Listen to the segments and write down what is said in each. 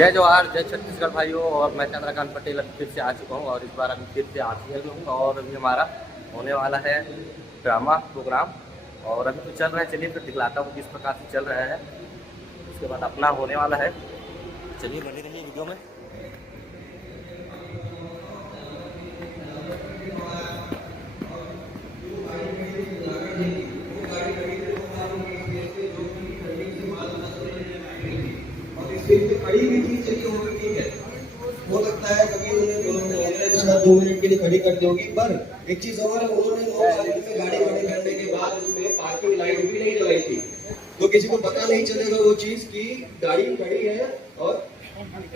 जय जवाहर, जय छत्तीसगढ़ भाइयों। और मैं चंद्रकांत पटेल अभी फिर से आ चुका हूँ और इस बार अभी फिर से आसिया में हूँ और अभी हमारा होने वाला है ड्रामा प्रोग्राम। और अभी तो चल रहा है, चलिए फिर दिखलाता हूँ किस प्रकार से चल रहा है। उसके बाद अपना होने वाला है, चलिए बने रहिए वीडियो में। खड़ी भी चीज चली होगी, ठीक है, हो सकता है कभी उन्होंने 2 मिनट के लिए खड़ी कर दी होगी। पर एक चीज और, उन्होंने 9 साल से गाड़ी खड़ी करने के बाद उसमें पार्किंग लाइट भी नहीं लगाई थी, तो किसी को पता नहीं चलेगा वो चीज की गाड़ी खड़ी है। और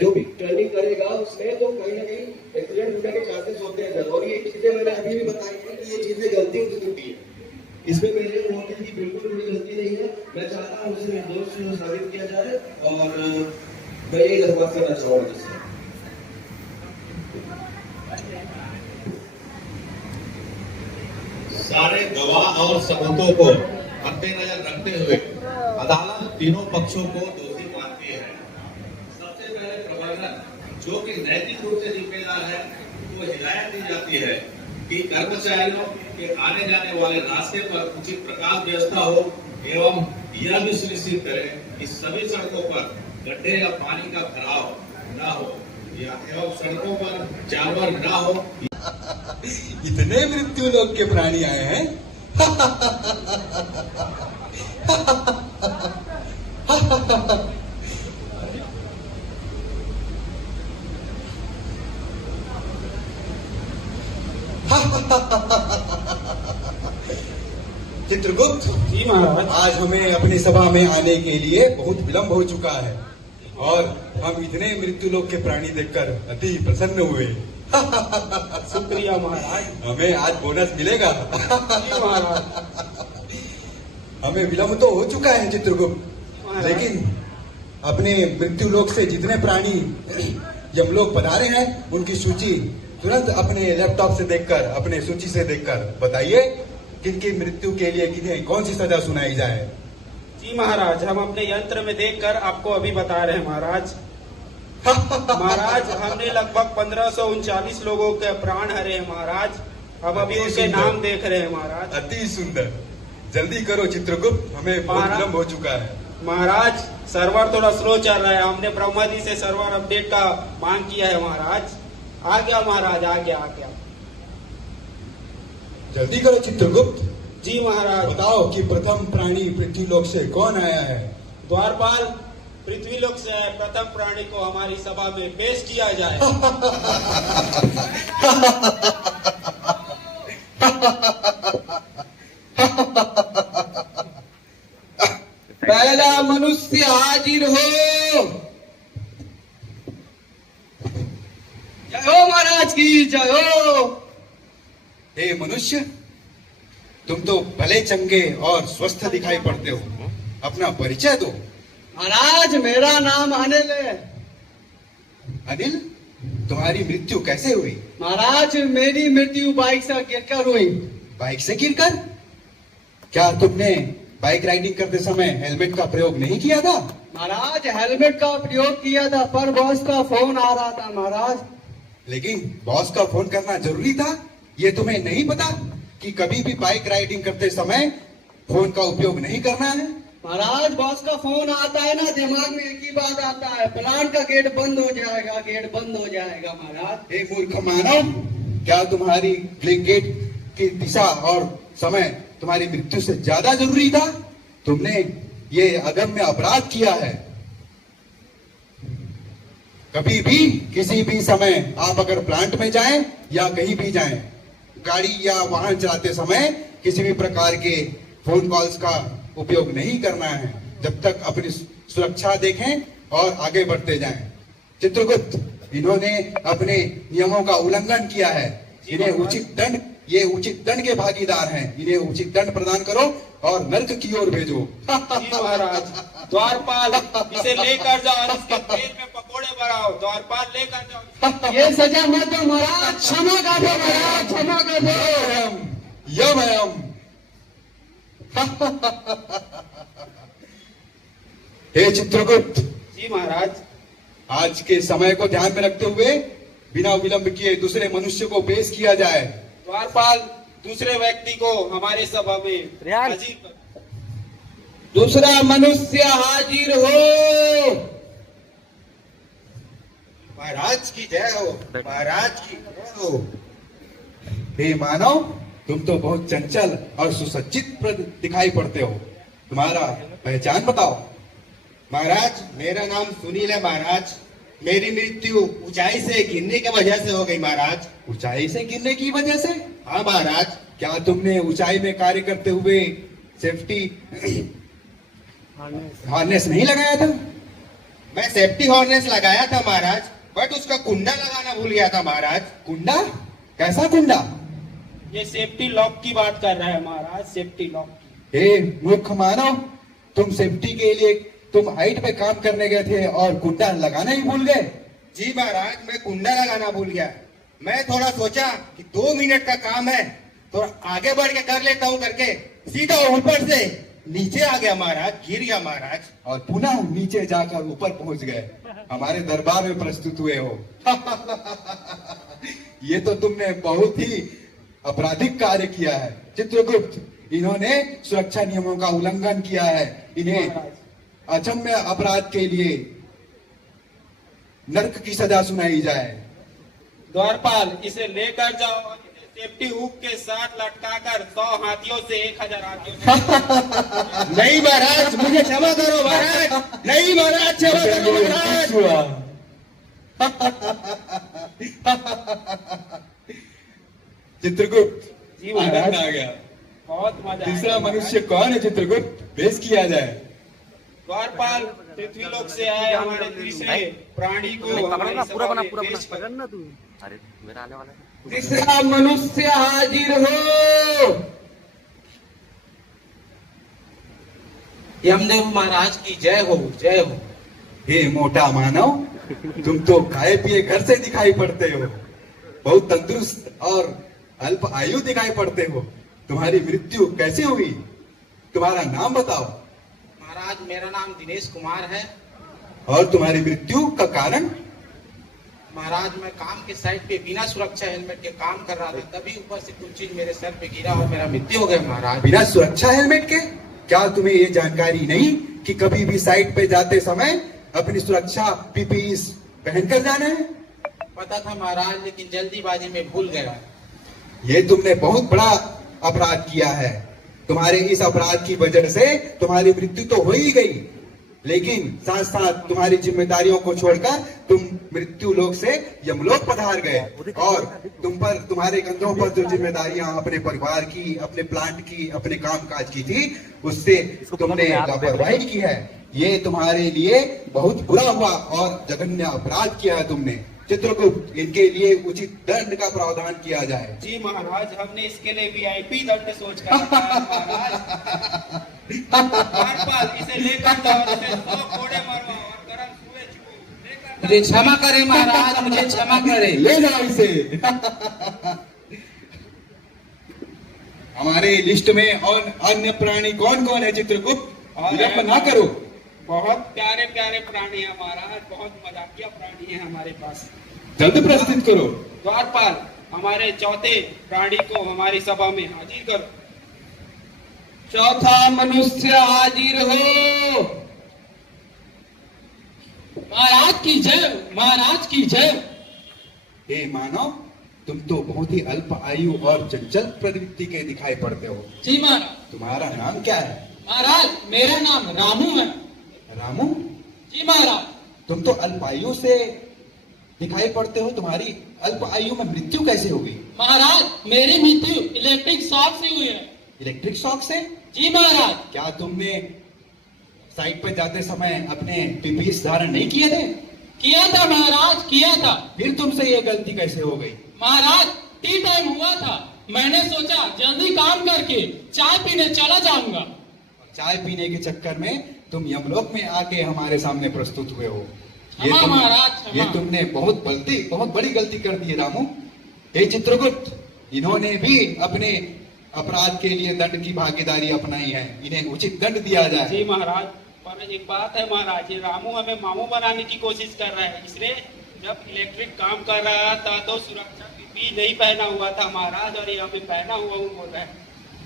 जो भी टर्निंग करेगा उसमें तो कहीं ना कहीं एक्सीडेंट होने के चांसेस होते हैं। और ये चीजें मैंने अभी भी बताई है कि ये चीजें गलती उनकी टूटी है, इसमें मेरे होटल की बिल्कुल कोई गलती नहीं है। मैं चाहता हूँ उसे निर्दोष साबित किया जाए और मैं यही दरख्वास्त करना चाहूँगा। सारे गवाह और सबूतों को मद्देनजर रखते हुए अदालत तीनों पक्षों को दोषी मानती है। सबसे पहले प्रबंधन, जो कि नैतिक रूप से जिम्मेदार है, को हिदायत दी जाती है कि कर्मचारियों के आने जाने वाले रास्ते पर उचित प्रकाश व्यवस्था हो एवं यह भी सुनिश्चित करें कि सभी सड़कों पर गड्ढे या पानी का भराव न हो या एवं सड़कों पर जानवर न हो। इतने मृत्यु लोक के प्राणी आए हैं। चित्रगुप्त जी महाराज, आज हमें अपनी सभा में आने के लिए बहुत विलंब हो चुका है और हम इतने मृत्यु लोक के प्राणी देखकर अति प्रसन्न हुए। शुक्रिया महाराज। हमें आज बोनस मिलेगा। जी महाराज, हमें विलंब तो हो चुका है चित्रगुप्त, लेकिन अपने मृत्यु लोक से जितने प्राणी यमलोक पधारे हैं उनकी सूची तुरंत अपने लैपटॉप से देखकर, अपने सूची से देखकर बताइए किनकी मृत्यु के लिए किन्हें कौन सी सजा सुनाई जाए। जी महाराज, हम अपने यंत्र में देखकर आपको अभी बता रहे हैं महाराज। महाराज, हमने लगभग 1539 लोगों के प्राण हरे हैं महाराज। अब अभी उनके नाम देख रहे हैं महाराज। अति सुंदर, जल्दी करो चित्रगुप्त, हमें बहुत विलंब हो चुका है। महाराज, सर्वर थोड़ा स्लो चल रहा है, हमने ब्रह्मा जी से सर्वर अपडेट का मांग किया है महाराज। आ गया महाराज, आ गया। जल्दी करो चित्रगुप्त। जी महाराज, बताओ कि प्रथम प्राणी पृथ्वी लोक से कौन आया है। द्वारपाल पृथ्वी लोक से प्रथम प्राणी को हमारी सभा में पेश किया जाए। पहला मनुष्य हाजिर हो। जय हो महाराज की जय हो। हे मनुष्य, तुम तो भले चंगे और स्वस्थ दिखाई पड़ते हो, अपना परिचय दो। महाराज, मेरा नाम अनिल है। अनिल, तुम्हारी मृत्यु कैसे हुई। महाराज, मेरी मृत्यु बाइक से गिरकर हुई। बाइक से गिरकर। क्या तुमने बाइक राइडिंग करते समय हेलमेट का प्रयोग नहीं किया था। महाराज, हेलमेट का प्रयोग किया था पर बॉस का फोन आ रहा था महाराज। लेकिन बॉस का फोन करना जरूरी था, ये तुम्हें नहीं पता कि कभी भी बाइक राइडिंग करते समय फोन का उपयोग नहीं करना है। महाराज, बॉस का फोन आता है ना, दिमाग में एक ही बात आता है, प्लांट का गेट बंद हो जाएगा, गेट बंद हो जाएगा। महाराज, हे मूर्ख मानव, क्या तुम्हारी गेट की दिशा और समय तुम्हारी मृत्यु से ज्यादा जरूरी था। तुमने ये अगम्य अपराध किया है। कभी भी किसी भी समय आप अगर प्लांट में जाएं या कहीं भी जाएं, गाड़ी या वाहन चलाते समय किसी भी प्रकार के फोन कॉल्स का उपयोग नहीं करना है, जब तक अपनी सुरक्षा देखें और आगे बढ़ते जाएं। चित्रगुप्त, इन्होंने अपने नियमों का उल्लंघन किया है, इन्हें उचित दंड, ये उचित दंड के भागीदार हैं, इन्हें उचित दंड प्रदान करो और नर्क की ओर भेजो। जी महाराज, द्वारपाल इसे लेकर जाओ और इसके पेट में पकोड़े बनाओ। द्वारपाल लेकर जाओ। ये सजा मत दो महाराज, क्षमा कर दो महाराज, क्षमा कर दो। यम यम। हे चित्रगुप्त, जी महाराज, आज के समय को ध्यान में रखते हुए बिना विलंब किए दूसरे मनुष्य को पेश किया जाए। द्वारपाल दूसरे व्यक्ति को हमारे सभा में रियान। हाजिर कर। दूसरा मनुष्य हाजिर हो। महाराज की जय हो, महाराज की जय हो। हे मानव, तुम तो बहुत चंचल और सुसज्जित दिखाई पड़ते हो। तुम्हारा पहचान बताओ। महाराज, मेरा नाम सुनील है महाराज। मेरी मृत्यु ऊंचाई से गिरने की वजह से हो गई महाराज। ऊंचाई से गिरने की वजह से? हाँ महाराज। क्या तुमने ऊंचाई में कार्य करते हुए सेफ्टी हार्नेस नहीं लगाया था? मैं सेफ्टी हार्नेस लगाया था महाराज, बट उसका कुंडा लगाना भूल गया था महाराज। कुंडा? कैसा कुंडा? ये सेफ्टी लॉक की बात कर रहा है महाराज, सेफ्टी लॉक की। हे मूर्ख मानव, तुम सेफ्टी के लिए तुम हाइट पे काम करने गए थे और कुंडा लगाना ही भूल गए। जी महाराज, मैं कुंडा लगाना भूल गया। मैं थोड़ा सोचा कि 2 मिनट का काम है, थोड़ा आगे बढ़ के कर लेता हूँ करके सीधा ऊपर से नीचे आ गया महाराज, गिर गया महाराज। और पुनः नीचे जाकर ऊपर पहुंच गए। हमारे दरबार में प्रस्तुत हुए हो। ये तो तुमने बहुत ही आपराधिक कार्य किया है चित्रगुप्त। इन्होंने सुरक्षा नियमों का उल्लंघन किया है। इन्हें अक्षम्य अपराध के लिए नर्क की सजा सुनाई जाए। द्वारपाल, इसे लेकर जाओ और इसे सेफ्टी हुक के साथ लटकाकर 100 हाथियों से 1000 हाथियों से। नहीं महाराज, मुझे क्षमा करो महाराज। नहीं महाराज, क्षमा करो महाराज। चित्रगुप्त, जी महाराज। आनंद आ गया। बहुत मजा आया तीसरा महाराज। मनुष्य कौन है चित्रगुप्त? पेश किया जाए। द्वारपाल, पृथ्वीलोक से आए हमारे तीसरे प्राणी को हमारी पूरा सभा बना में पूरा पेश बना कर। ना तू। अरे मेरा आने वाला है। तीसरा मनुष्य हाजिर हो। यमदेव महाराज की जय हो, जय हो। हे मोटा मानव, तुम तो खाए पिए घर से दिखाई पड़ते हो। बहुत तंदुरुस्त और अल्प आयु दिखाई पड़ते हो। तुम्हारी मृत्यु कैसे हुई? तुम्हारा नाम बताओ। महाराज, मेरा नाम दिनेश कुमार है। और तुम्हारी मृत्यु का कारण? महाराज, मैं काम के साइड पे बिना सुरक्षा हेलमेट के काम कर रहा था, तभी ऊपर से कुछ चीज मेरे सर पे गिरा और मेरा मृत्यु हो गया महाराज। बिना सुरक्षा हेलमेट के? क्या तुम्हें ये जानकारी नहीं कि कभी भी साइट पे जाते समय अपनी सुरक्षा पीपीई पहनकर जाना है? पता था महाराज, लेकिन जल्दीबाजी में भूल गया। ये तुमने बहुत बड़ा अपराध किया है। तुम्हारे इस अपराध की वजह से तुम्हारी मृत्यु तो हो ही गई, लेकिन साथ साथ तुम्हारी जिम्मेदारियों को छोड़कर तुम मृत्यु लोक से यमलोक पधार गए। और तुम पर, तुम्हारे कंधों पर जो जिम्मेदारियां अपने परिवार की, अपने प्लांट की, अपने कामकाज की थी, उससे तुमने लापरवाही की है। ये तुम्हारे लिए बहुत बुरा हुआ और जघन्य अपराध किया है तुमने। चित्रगुप्त, इनके लिए उचित दंड का प्रावधान किया जाए। जी महाराज, हमने इसके लिए वीआईपी दंड सोच कर रखा है महाराज। द्वारपाल, इसे लेकर जाओ, इसे 100 कोड़े मरवाओ और गरम कुएं छुओ। लेकर जाओ। मुझे क्षमा करे महाराज, मुझे क्षमा करे। ले जाओ इसे। हमारे लिस्ट में और अन्य प्राणी कौन कौन है चित्रगुप्त? विलंब ना करो। बहुत प्यारे प्यारे प्राणी है महाराज, बहुत मजाकिया प्राणी है हमारे पास। जल्द प्रस्तुत करो। द्वारपाल, हमारे चौथे प्राणी को हमारी सभा में हाजिर करो। चौथा मनुष्य हाजिर हो। महाराज की जय, महाराज की जय। हे मानव, तुम तो बहुत ही अल्प आयु और चंचल प्रवृत्ति के दिखाई पड़ते हो। जी महाराज। तुम्हारा नाम क्या है? महाराज, मेरा नाम रामू है। रामू? जी महाराज। तुम तो अल्प आयु से दिखाई पड़ते हो। तुम्हारी अल्प आयु में मृत्यु कैसे हो गई? महाराज, मेरी मृत्यु इलेक्ट्रिक शॉक से हुई है। इलेक्ट्रिक शॉक से? जी महाराज। क्या तुमने साइट पर जाते समय अपने पीपीई धारण नहीं किए थे? किया था महाराज, किया था। फिर तुमसे ये गलती कैसे हो गई? महाराज, टी टाइम हुआ था, मैंने सोचा जल्दी काम करके चाय पीने चला जाऊंगा। चाय पीने के चक्कर में तुम यमलोक में आके हमारे सामने प्रस्तुत हुए हो। क्षमा महाराज, क्षमा। ये तुमने बहुत बड़ी गलती कर दी है रामू। हे चित्रगुप्त, इन्होंने भी अपने अपराध के लिए दंड की भागीदारी अपनाई है। इन्हें उचित दंड दिया जाए। जी महाराज। पर एक बात है महाराज, ये रामू हमें मामू बनाने की कोशिश कर रहा है। इसलिए जब इलेक्ट्रिक काम कर रहा था तो सुरक्षा पीपी नहीं पहना हुआ था महाराज, और ये हमें पहना हुआ हूँ बोल रहा है।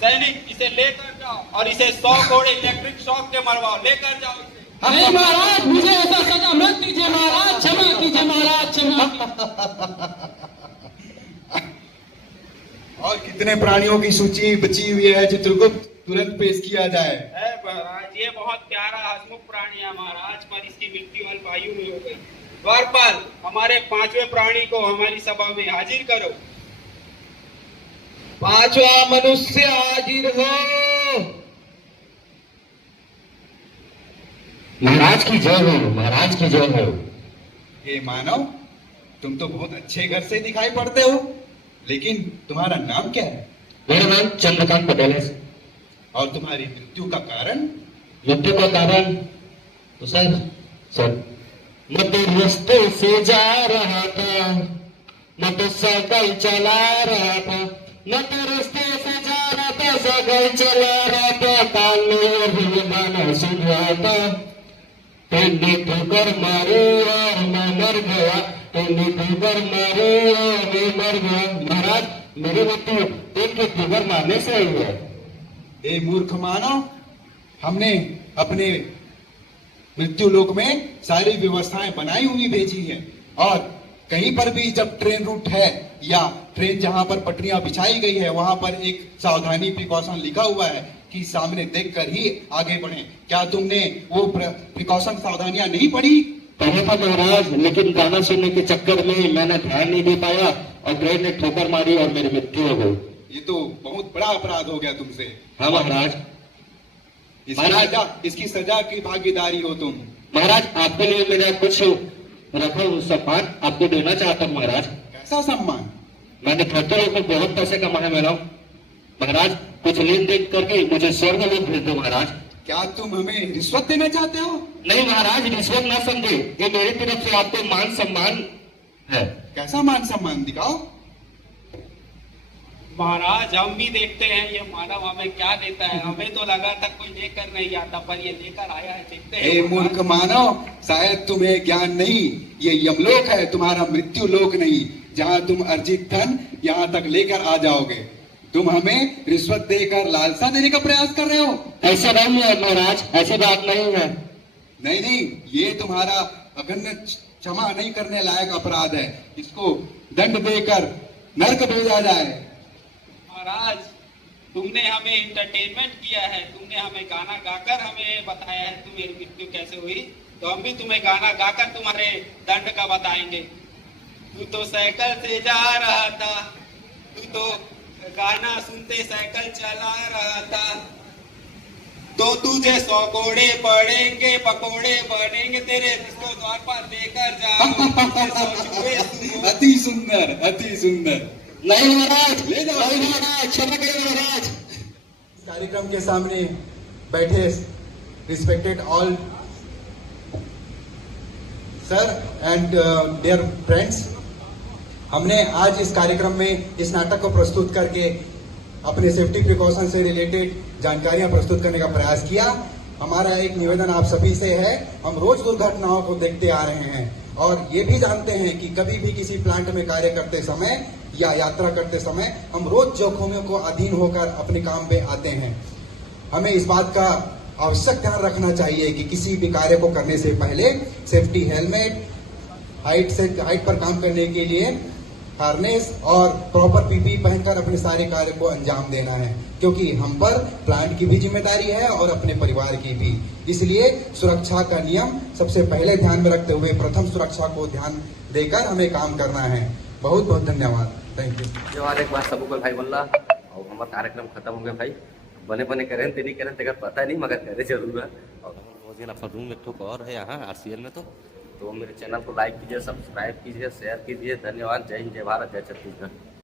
सैनिक, इसे लेकर जाओ और इसे 100 कोड़े इलेक्ट्रिक शॉक के मरवाओ, लेकर जाओ इसे। नहीं महाराज, मुझे ऐसा सजा मत दीजिए महाराज, क्षमा कीजिए महाराज, क्षमा कीजिए। और कितने प्राणियों की सूची बची हुई है चित्रगुप्त, तुरंत पेश किया जाए। है महाराज, ये बहुत प्यारा हसमुख प्राणी है महाराज, पर इसकी मृत्यु अल्पायु में हो गई। द्वारपाल, हमारे 5वें प्राणी को हमारी सभा में हाजिर करो। 5वां मनुष्य हाजिर हो। महाराज की जय हो, महाराज की जय हो। ये मानव, तुम तो बहुत अच्छे घर से दिखाई पड़ते हो, लेकिन तुम्हारा नाम क्या है? मेरा नाम चंद्रकांत पटेल है। और तुम्हारी मृत्यु का कारण? मृत्यु का कारण तो सर मैं तो रास्ते से जा रहा था, मैं तो साइकिल चला रहा था, मैं तो रास्ते से जा रहा था, साइकिल चला रहा था, कान में गाना सुन रहा था, ट्रेन ने ठोकर मारी और मैं मर गया, ट्रेन ने ठोकर मारी और मैं मर गया। महाराज, मेरी मृत्यु ट्रेन के ठोकर मारने से हुई है। ए मूर्ख मानव, हमने अपने मृत्यु लोक में सारी व्यवस्थाएं बनाई हुई भेजी है, और कहीं पर भी जब ट्रेन रूट है या ट्रेन जहां पर पटरियां बिछाई गई है वहां पर एक सावधानी प्रिकॉशन लिखा हुआ है कि सामने देखकर ही आगे बढ़ें। क्या तुमने वो प्रिकॉशन सावधानियां नहीं पढ़ी? पढ़ा था महाराज, लेकिन गाना सुनने के चक्कर में मैंने ध्यान नहीं दे पाया और ट्रेन ने ठोकर मारी और मेरी मृत्यु हो गई। ये तो बहुत बड़ा अपराध हो गया तुमसे। हाँ महाराज। इसकी सजा की भागीदारी हो तुम। महाराज, आपके लिए मैंने कुछ रखा हूँ सम्मान, आपको देना चाहता हूँ महाराज। कैसा सम्मान? मैंने खतरों में बहुत पैसे कमाए मेरा महाराज, कुछ लेन देन करके मुझे स्वर्ग लोक भेज दो महाराज। क्या तुम हमें रिश्वत देना चाहते हो? नहीं महाराज, रिश्वत ना समझे, ये मेरी तरफ से आपको मान सम्मान है। कैसा मान सम्मान दिखाओ। महाराज, हम भी देखते हैं ये मानव हमें क्या देता है। हमें तो लगा था कोई लेकर नहीं आता, पर ये लेकर आया है, देखते हैं। ए मूर्ख मानव, शायद तुम्हें ज्ञान नहीं, ये यमलोक है, तुम्हारा मृत्यु लोक नहीं, जहाँ तुम अर्जित धन यहाँ तक लेकर आ जाओगे। तुम हमें रिश्वत देकर लालसा देने का प्रयास कर रहे हो। ऐसा नहीं है महाराज, ऐसी बात नहीं है। नहीं, ये तुम्हारा अगण्य क्षमा नहीं करने लायक अपराध है। इसको दंड देकर नरक भेजा जाए। महाराज, तुमने हमें इंटरटेनमेंट किया है, तुमने हमें गाना गाकर हमें बताया है तुम्हारी मृत्यु कैसे हुई, तो हम भी तुम्हें गाना गाकर तुम्हारे दंड का बताएंगे। तू तो साइकिल से जा रहा था, तू तो गाना सुनते साइकिल चला रहा था, तो तुझे 100 कोड़े पड़ेंगे, पकोड़े बनेंगे तेरे, जिसको द्वारपाल लेकर जाओ। अति सुंदर, अति सुंदर। नहीं महाराज, ले जाओ। नहीं महाराज, क्षमा करें महाराज। कार्यक्रम के सामने बैठे respected all sir and dear friends, हमने आज इस कार्यक्रम में इस नाटक को प्रस्तुत करके अपने सेफ्टी प्रिकॉशन से रिलेटेड जानकारियां प्रस्तुत करने का प्रयास किया। हमारा एक निवेदन आप सभी से है, हम रोज दुर्घटनाओं को देखते आ रहे हैं और ये भी जानते हैं कि कभी भी किसी प्लांट में कार्य करते समय या यात्रा करते समय हम रोज जोखिमों को अधीन होकर अपने काम पे आते हैं। हमें इस बात का आवश्यक ध्यान रखना चाहिए कि किसी भी कार्य को करने से पहले सेफ्टी हेलमेट, हाइट पर काम करने के लिए हार्नेस और प्रॉपर पीपी पहनकर अपने सारे कार्य को अंजाम देना है, क्योंकि हम पर प्लांट की भी जिम्मेदारी है और अपने परिवार की भी। इसलिए सुरक्षा का नियम सबसे पहले ध्यान में रखते हुए प्रथम सुरक्षा को ध्यान देकर हमें काम करना है। बहुत बहुत धन्यवाद, थैंक यू। जवान एक बार सबको भाई बोला और हमारा कार्यक्रम खत्म हो गया भाई। बने बने करें तेरी करें तेरा पता नहीं, मगर करे जरूर है। और हम अपना रूम एक ठोक और है यहाँ RCL में, तो मेरे चैनल को लाइक कीजिए, सब्सक्राइब कीजिए, शेयर कीजिए। धन्यवाद। जय हिंद, जय भारत, जय छत्तीसगढ़।